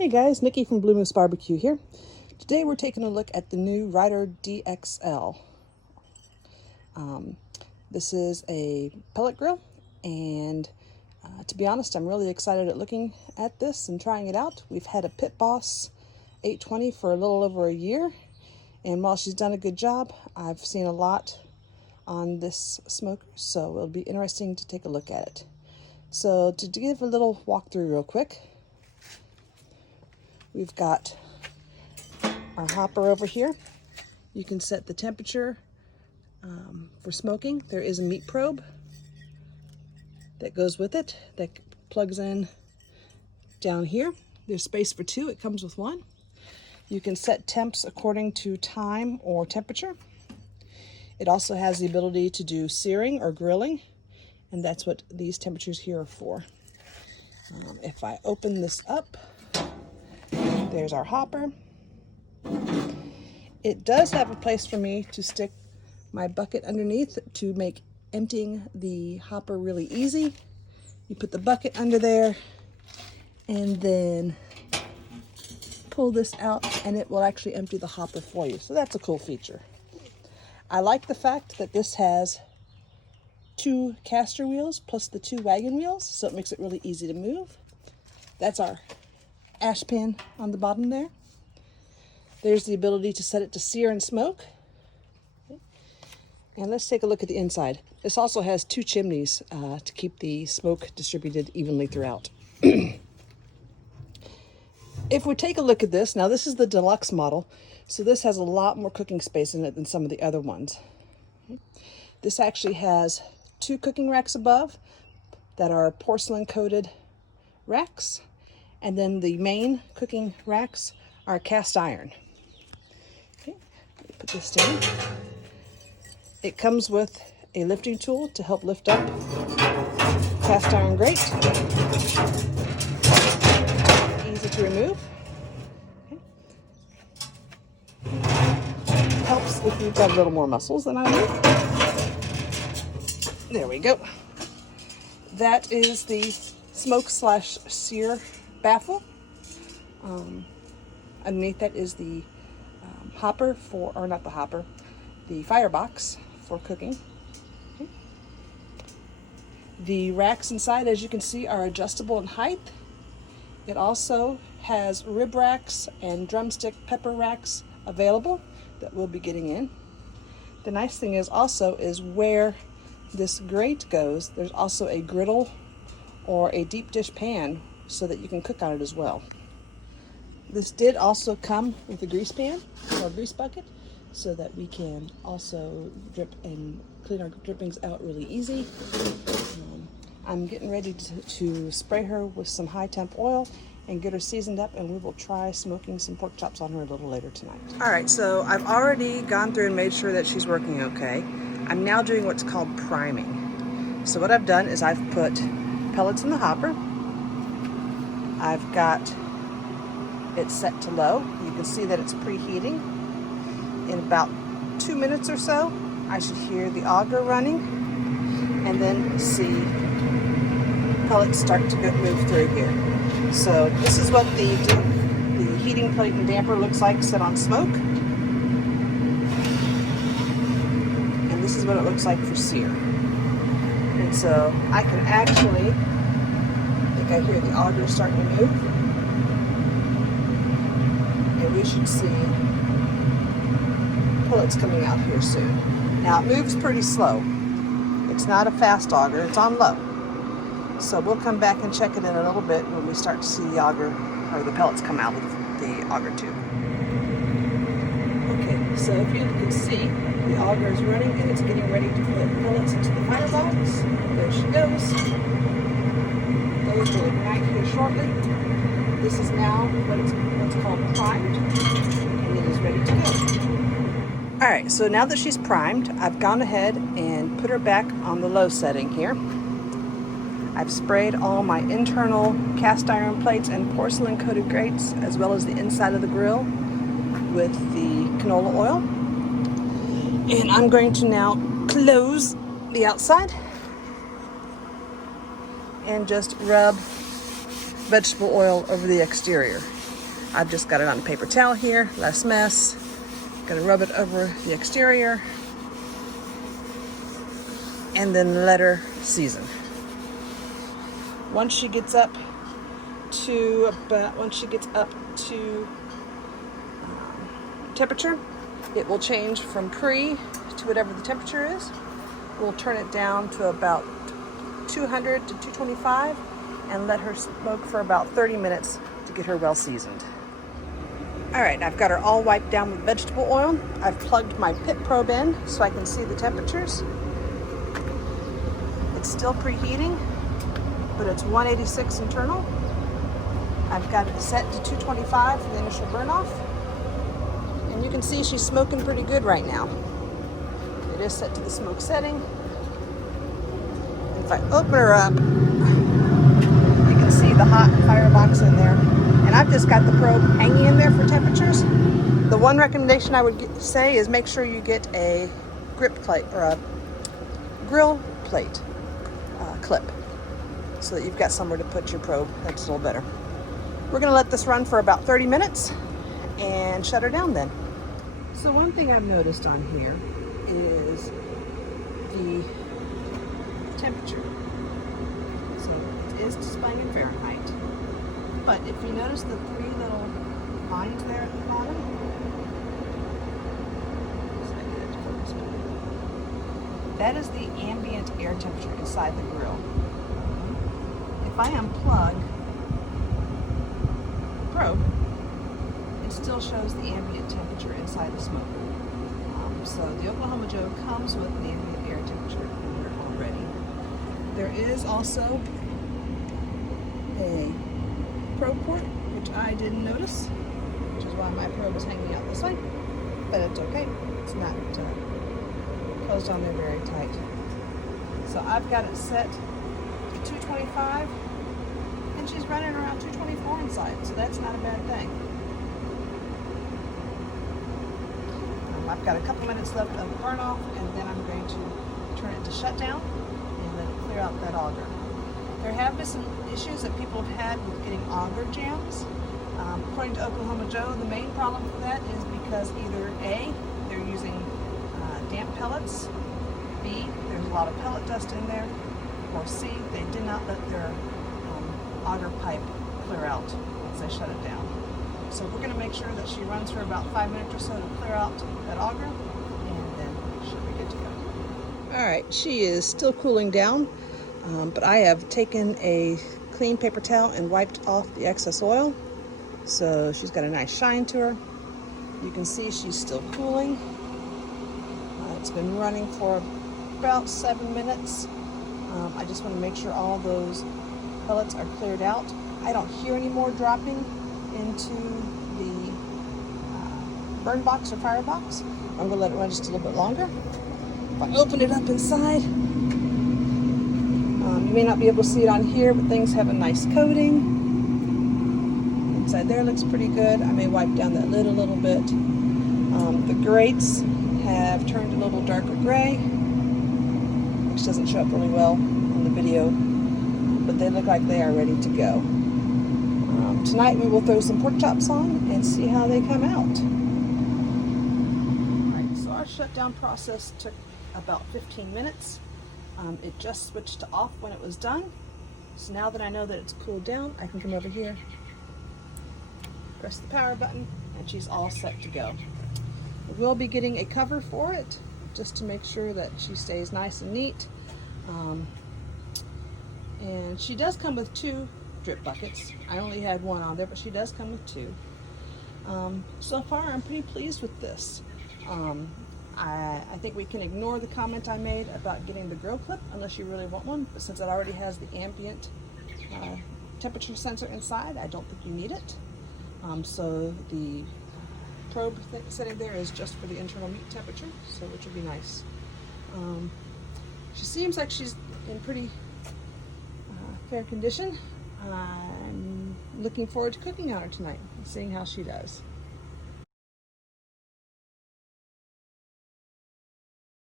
Hey guys, Nikki from Blue Moose Barbecue here. Today we're taking a look at the new Ryder DXL. This is a pellet grill, and to be honest, I'm really excited at looking at this and trying it out. We've had a Pit Boss 820 for a little over a year, and while she's done a good job, I've seen a lot on this smoker, so it'll be interesting to take a look at it. So to give a little walkthrough real quick, we've got our hopper over here. You can set the temperature for smoking. There is a meat probe that goes with it that plugs in down here. There's space for two. It comes with one. You can set temps according to time or temperature. It also has the ability to do searing or grilling, and that's what these temperatures here are for. If I open this up, there's our hopper. It does have a place for me to stick my bucket underneath to make emptying the hopper really easy. You put the bucket under there and then pull this out and it will actually empty the hopper for you. So that's a cool feature. I like the fact that this has two caster wheels plus the two wagon wheels, so it makes it really easy to move. That's our ash pan on the bottom there. There's the ability to set it to sear and smoke. And let's take a look at the inside. This also has two chimneys to keep the smoke distributed evenly throughout. If we take a look at this, now this is the deluxe model, so this has a lot more cooking space in it than some of the other ones. This actually has two cooking racks above that are porcelain coated racks, and then the main cooking racks are cast iron. Okay, let me put this down. It comes with a lifting tool to help lift up cast iron grate. Easy to remove. Okay. Helps if you've got a little more muscles than I do. There we go. That is the smoke/sear baffle. Underneath that is the hopper for, or not the hopper, the firebox for cooking. Okay. The racks inside, as you can see, are adjustable in height. It also has rib racks and drumstick pepper racks available that we'll be getting in. The nice thing is also is where this grate goes, there's also a griddle or a deep dish pan so that you can cook on it as well. This did also come with a grease pan or a grease bucket so that we can also drip and clean our drippings out really easy. I'm getting ready to spray her with some high temp oil and get her seasoned up, and we will try smoking some pork chops on her a little later tonight. All right, so I've already gone through and made sure that she's working okay. I'm now doing what's called priming. So what I've done is I've put pellets in the hopper. I've got it set to low. You can see that it's preheating. In about 2 minutes or so, I should hear the auger running and then see pellets start to move through here. So this is what the heating plate and damper looks like set on smoke. And this is what it looks like for sear. And so I can actually, I think I hear the auger starting to move. And we should see pellets coming out here soon. Now it moves pretty slow. It's not a fast auger, it's on low. So we'll come back and check it in a little bit when we start to see the auger or the pellets come out of the auger tube. Okay, so if you can see, the auger is running and it's getting ready to put pellets into the firebox. There she goes. Those will ignite here shortly. This is now what's called primed, and it is ready to go. All right, so now that she's primed, I've gone ahead and put her back on the low setting here. I've sprayed all my internal cast iron plates and porcelain coated grates, as well as the inside of the grill with the canola oil. And I'm going to now close the outside and just rub vegetable oil over the exterior. I've just got it on a paper towel here, less mess. Gonna rub it over the exterior and then let her season. Once she gets up to temperature, it will change from pre to whatever the temperature is. We'll turn it down to about 200 to 225 and let her smoke for about 30 minutes to get her well seasoned. All right, I've got her all wiped down with vegetable oil. I've plugged my pit probe in so I can see the temperatures. It's still preheating, but it's 186 internal. I've got it set to 225 for the initial burn off. And you can see she's smoking pretty good right now. It is set to the smoke setting. And if I open her up, you can see the hot firebox in there. And I've just got the probe hanging in there for temperatures. The one recommendation I would say is make sure you get a grip plate or a grill plate clip so that you've got somewhere to put your probe. That's a little better. We're gonna let this run for about 30 minutes and shut her down then. So one thing I've noticed on here is the temperature. So it is displaying in Fahrenheit. But if you notice the three little lines there at the bottom, that is the ambient air temperature inside the grill. If I unplug the probe, it still shows the ambient temperature inside the smoker. So the Oklahoma Joe comes with the ambient air temperature in here already. There is also a probe port, which I didn't notice, which is why my probe is hanging out this way, but it's okay. It's not closed on there very tight. So I've got it set to 225, and she's running around 224 inside, so that's not a bad thing. I've got a couple minutes left of burn off, and then I'm going to turn it to shutdown and let it clear out that auger. There have been some issues that people have had with getting auger jams. According to Oklahoma Joe, the main problem for that is because either A, they're using damp pellets, B, there's a lot of pellet dust in there, or C, they did not let their auger pipe clear out once they shut it down. So we're going to make sure that she runs for about 5 minutes or so to clear out that auger, and then she'll be good to go. All right, she is still cooling down, but I have taken a clean paper towel and wiped off the excess oil. So she's got a nice shine to her. You can see she's still cooling. It's been running for about 7 minutes. I just want to make sure all those pellets are cleared out. I don't hear any more dropping into the burn box or firebox. I'm going to let it run just a little bit longer. If I open it up inside, you may not be able to see it on here, but things have a nice coating. Inside there looks pretty good. I may wipe down that lid a little bit. The grates have turned a little darker gray, which doesn't show up really well on the video, but they look like they are ready to go. Tonight we will throw some pork chops on and see how they come out. Alright, so our shutdown process took about 15 minutes. It just switched to off when it was done. So now that I know that it's cooled down, I can come over here, press the power button, and she's all set to go. We will be getting a cover for it just to make sure that she stays nice and neat. And she does come with 2 drip buckets. I only had 1 on there, but she does come with 2. So far I'm pretty pleased with this. I think we can ignore the comment I made about getting the grill clip unless you really want one, but since it already has the ambient temperature sensor inside, I don't think you need it. So the probe setting there is just for the internal meat temperature, so which would be nice. She seems like she's in pretty fair condition. I'm looking forward to cooking on her tonight and seeing how she does.